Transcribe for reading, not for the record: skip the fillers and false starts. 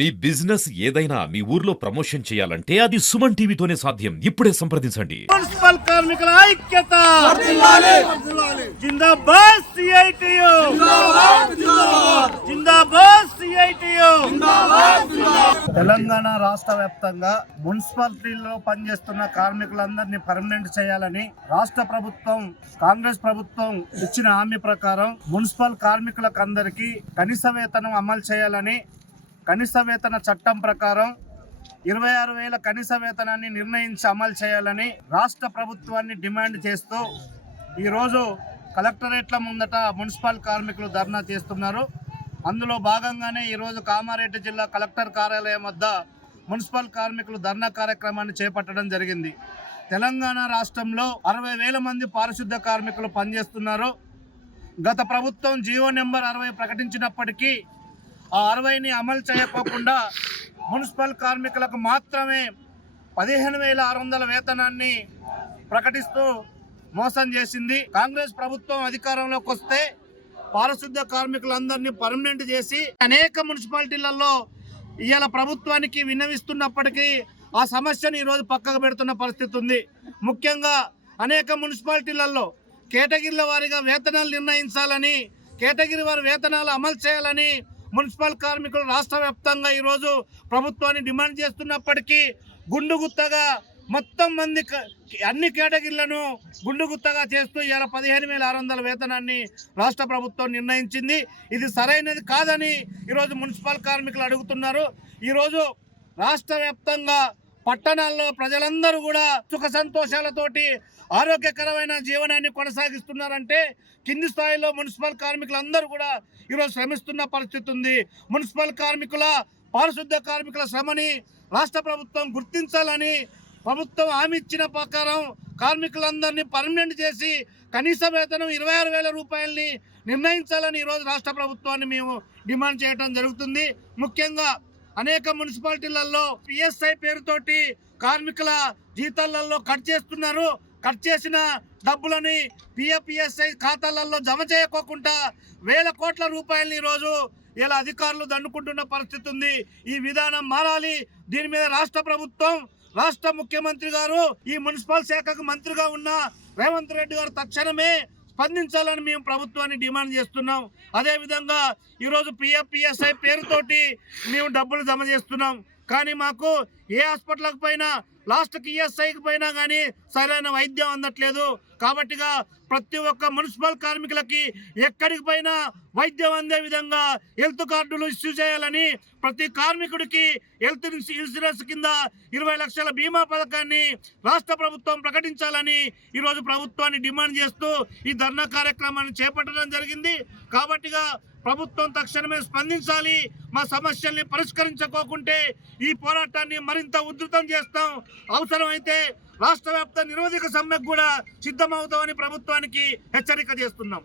మీ business ఏదైనా మీ ఊర్లో promotion చేయాలంటే అది సుమన్ టీవీతోనే సాధ్యం. ఇప్పుడే సంప్రదించండి. మున్సిపల్ కార్మికుల ఐక్యత జిందాబాద్ సిఐటియు జిందాబాద్ సిఐటియు. తెలంగాణ రాష్ట్ర వ్యాప్తంగా మున్సిపాలిటీల్లో పనిచేస్తున్న కార్మికులందరినీ పర్మనెంట్ చేయాలని రాష్ట్ర ప్రభుత్వం కాంగ్రెస్ ప్రభుత్వం ఇచ్చిన హామీ ప్రకారం మున్సిపల్ కార్మికులకు అందరికీ కనీస వేతనం అమలు చేయాలని కనీస వేతన చట్టం ప్రకారం 26,000 కనీస వేతనాన్ని నిర్ణయించి అమలు చేయాలని రాష్ట్ర ప్రభుత్వాన్ని డిమాండ్ చేస్తూ ఈరోజు కలెక్టరేట్ల ముందట మున్సిపల్ కార్మికులు ధర్నా చేస్తున్నారు. అందులో భాగంగానే ఈరోజు కామారెడ్డి జిల్లా కలెక్టర్ కార్యాలయం వద్ద మున్సిపల్ కార్మికులు ధర్నా కార్యక్రమాన్ని చేపట్టడం జరిగింది. తెలంగాణ రాష్ట్రంలో 60,000 మంది పారిశుద్ధ కార్మికులు పనిచేస్తున్నారు. గత ప్రభుత్వం జీవో నెంబర్ 60 ప్రకటించినప్పటికీ ఆ 60ని అమలు చేయకోకుండా మున్సిపల్ కార్మికులకు మాత్రమే 15,600 వేతనాన్ని ప్రకటిస్తూ మోసం చేసింది. కాంగ్రెస్ ప్రభుత్వం అధికారంలోకి వస్తే పారిశుద్ధ కార్మికులందరినీ పర్మనెంట్ చేసి అనేక మున్సిపాలిటీలలో ఇవాళ ప్రభుత్వానికి విన్నవిస్తున్నప్పటికీ ఆ సమస్యను ఈరోజు పక్కకు పెడుతున్న పరిస్థితి ఉంది. ముఖ్యంగా అనేక మున్సిపాలిటీలలో కేటగిరీల వారీగా వేతనాలు నిర్ణయించాలని, కేటగిరీ వారి వేతనాలు అమలు చేయాలని మున్సిపల్ కార్మికులు రాష్ట్ర వ్యాప్తంగా ఈరోజు ప్రభుత్వాన్ని డిమాండ్ చేస్తున్నప్పటికీ గుండుగుత్తగా మొత్తం మంది అన్ని కేటగిరీలను గుండుగుత్తగా చేస్తూ ఇలా 15,600 వేతనాన్ని రాష్ట్ర ప్రభుత్వం నిర్ణయించింది. ఇది సరైనది కాదని ఈరోజు మున్సిపల్ కార్మికులు అడుగుతున్నారు. ఈరోజు రాష్ట్ర వ్యాప్తంగా పట్టణాల్లో ప్రజలందరూ కూడా సుఖ సంతోషాలతోటి ఆరోగ్యకరమైన జీవనాన్ని కొనసాగిస్తున్నారంటే కింది స్థాయిలో మున్సిపల్ కార్మికులందరూ కూడా ఈరోజు శ్రమిస్తున్న పరిస్థితి ఉంది. మున్సిపల్ కార్మికుల పారిశుద్ధ కార్మికుల శ్రమని రాష్ట్ర ప్రభుత్వం గుర్తించాలని ప్రభుత్వం హామీ ఇచ్చిన ప్రకారం కార్మికులందరినీ పర్మనెంట్ చేసి కనీస వేతనం 26,000 రూపాయలని నిర్ణయించాలని ఈరోజు రాష్ట్ర ప్రభుత్వాన్ని మేము డిమాండ్ చేయడం జరుగుతుంది. ముఖ్యంగా అనేక మున్సిపాలిటీలలో పిఎస్ఐ పేరుతోటి కార్మికుల జీతాలలో కట్ చేస్తున్నారు. కట్ చేసిన డబ్బులని పిఎస్ఐ ఖాతాలలో జమ చేయకోకుండా 1,000 కోట్ల రూపాయలని ఈరోజు ఇలా అధికారులు దండుకుంటున్న పరిస్థితి ఉంది. ఈ విధానం మారాలి. దీని మీద రాష్ట్ర ప్రభుత్వం, రాష్ట్ర ముఖ్యమంత్రి గారు, ఈ మున్సిపల్ శాఖకు మంత్రిగా ఉన్న రేవంత్ రెడ్డి గారు తక్షణమే స్పందించాలని మేము ప్రభుత్వాన్ని డిమాండ్ చేస్తున్నాం. అదేవిధంగా ఈరోజు పిఎస్ఐ పేరుతోటి మేము డబ్బులు జమ చేస్తున్నాం. కానీ మాకు ఏ హాస్పిటల్కి పోయినా లాస్ట్కి ఈఎస్ఐకి పోయినా కానీ సరైన వైద్యం అందట్లేదు. కాబట్టిగా ప్రతి ఒక్క మున్సిపల్ కార్మికులకి ఎక్కడికి పోయినా వైద్యం అందే విధంగా హెల్త్ కార్డులు ఇష్యూ చేయాలని, ప్రతి కార్మికుడికి హెల్త్ ఇన్సూరెన్స్ కింద 20 లక్షల బీమా పథకాన్ని రాష్ట్ర ప్రభుత్వం ప్రకటించాలని ఈరోజు ప్రభుత్వాన్ని డిమాండ్ చేస్తూ ఈ ధర్నా కార్యక్రమాన్ని చేపట్టడం జరిగింది. కాబట్టిగా ప్రభుత్వం తక్షణమే స్పందించాలి. మా సమస్యల్ని పరిష్కరించుకోకుంటే ఈ పోరాటాన్ని మరింత ఉధృతం చేస్తాం. అవసరమైతే రాష్ట్ర వ్యాప్త నిరోధక సమ్మెకు కూడా సిద్ధమవుతామని ప్రభుత్వానికి హెచ్చరిక చేస్తున్నాం.